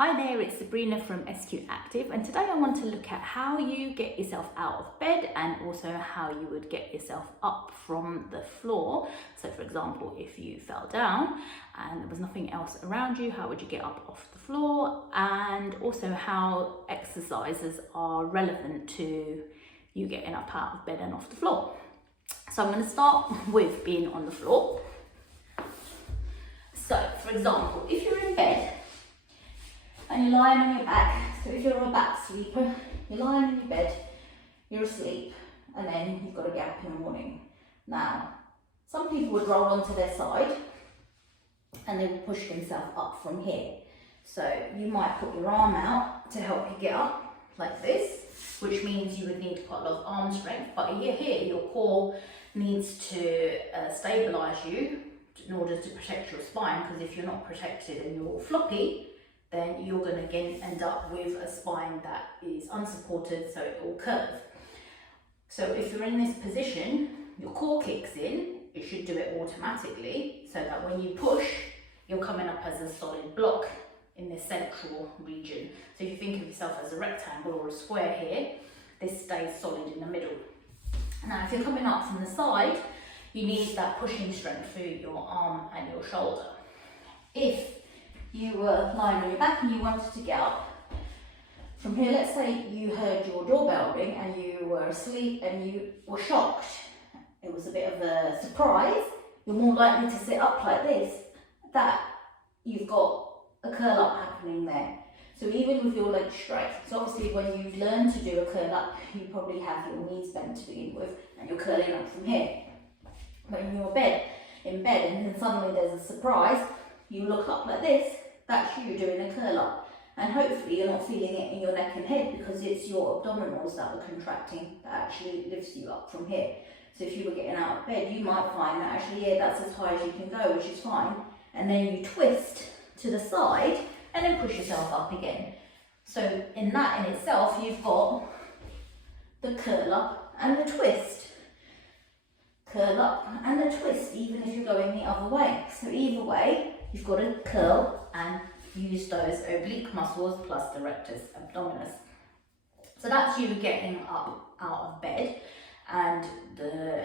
Hi there, it's Sabrina from SQ Active, and today I want to look at how you get yourself out of bed and also how you would get yourself up from the floor. So for example, if you fell down and there was nothing else around you, how would you get up off the floor? And also how exercises are relevant to you getting up out of bed and off the floor. So I'm going to start with being on the floor. So for example, if you're in bed, and you're lying on your back, so if you're a back sleeper, you're lying in your bed, you're asleep, and then you've got to get up in the morning. Now, some people would roll onto their side, and they will push themselves up from here. So you might put your arm out to help you get up, like this, which means you would need quite a lot of arm strength, but here, your core needs to stabilise you in order to protect your spine, because if you're not protected and you're floppy, then you're going to again end up with a spine that is unsupported, so it will curve. So if you're in this position, your core kicks in, it should do it automatically, so that when you push, you're coming up as a solid block in the central region. So if you think of yourself as a rectangle or a square here, this stays solid in the middle. Now if you're coming up from the side, you need that pushing strength through your arm and your shoulder. If you were lying on your back and you wanted to get up from here, let's say you heard your doorbell ring and you were asleep and you were shocked, it was a bit of a surprise, you're more likely to sit up like this, that you've got a curl up happening there. So even with your legs straight, so obviously when you learn to do a curl up, you probably have your knees bent to begin with and you're curling up from here. When you're in bed and then suddenly there's a surprise, you look up like this, that's you doing a curl up. And hopefully you're not feeling it in your neck and head, because it's your abdominals that are contracting that actually lifts you up from here. So if you were getting out of bed, you might find that actually, yeah, that's as high as you can go, which is fine. And then you twist to the side and then push yourself up again. So in that in itself, you've got the curl up and the twist. Curl up and a twist, even if you're going the other way. So either way, you've got to curl and use those oblique muscles plus the rectus abdominis. So that's you getting up out of bed and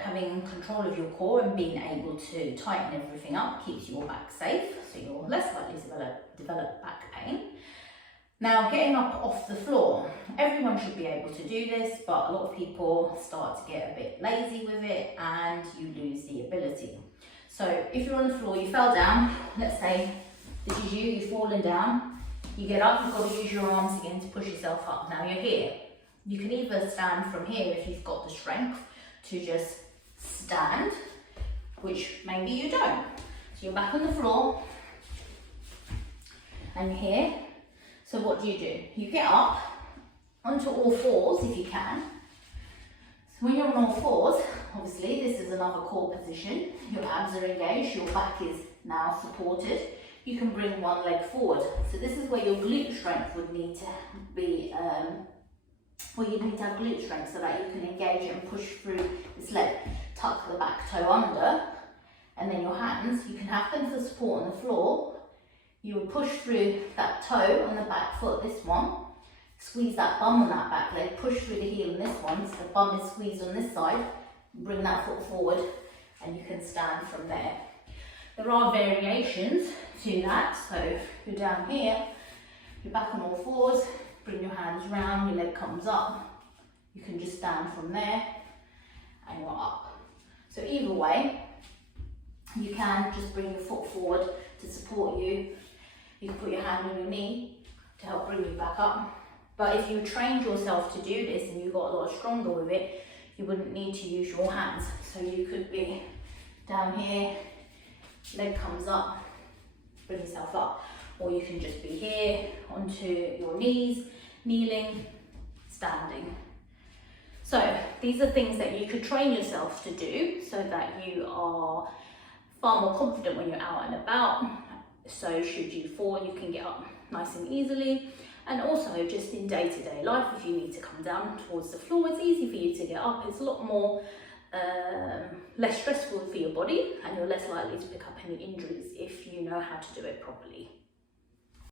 having control of your core and being able to tighten everything up keeps your back safe, so you're less likely to develop back pain. Now, getting up off the floor, everyone should be able to do this, but a lot of people start to get a bit lazy with it and you lose the ability. So if you're on the floor, you fell down, let's say this is you, you've fallen down, you get up, you've got to use your arms again to push yourself up. Now you're here. You can either stand from here if you've got the strength to just stand, which maybe you don't. So you're back on the floor and you're here. So what do? You get up onto all fours if you can. So when you're on all fours, obviously this is another core position. Your abs are engaged, your back is now supported. You can bring one leg forward. So this is where your glute strength would need to be, you need to have glute strength so that you can engage and push through this leg. Tuck the back toe under, and then your hands, you can have them for support on the floor. You will push through that toe on the back foot, this one, squeeze that bum on that back leg, push through the heel on this one, so the bum is squeezed on this side, bring that foot forward, and you can stand from there. There are variations to that, so you're down here, you're back on all fours, bring your hands round, your leg comes up, you can just stand from there, and you're up. So either way, you can just bring your foot forward to support you. You can put your hand on your knee to help bring you back up. But if you trained yourself to do this and you got a lot stronger with it, you wouldn't need to use your hands. So you could be down here, leg comes up, bring yourself up. Or you can just be here onto your knees, kneeling, standing. So these are things that you could train yourself to do so that you are far more confident when you're out and about. So should you fall, you can get up nice and easily. And also just in day-to-day life, if you need to come down towards the floor, it's easy for you to get up. It's a lot more less stressful for your body, and you're less likely to pick up any injuries if you know how to do it properly.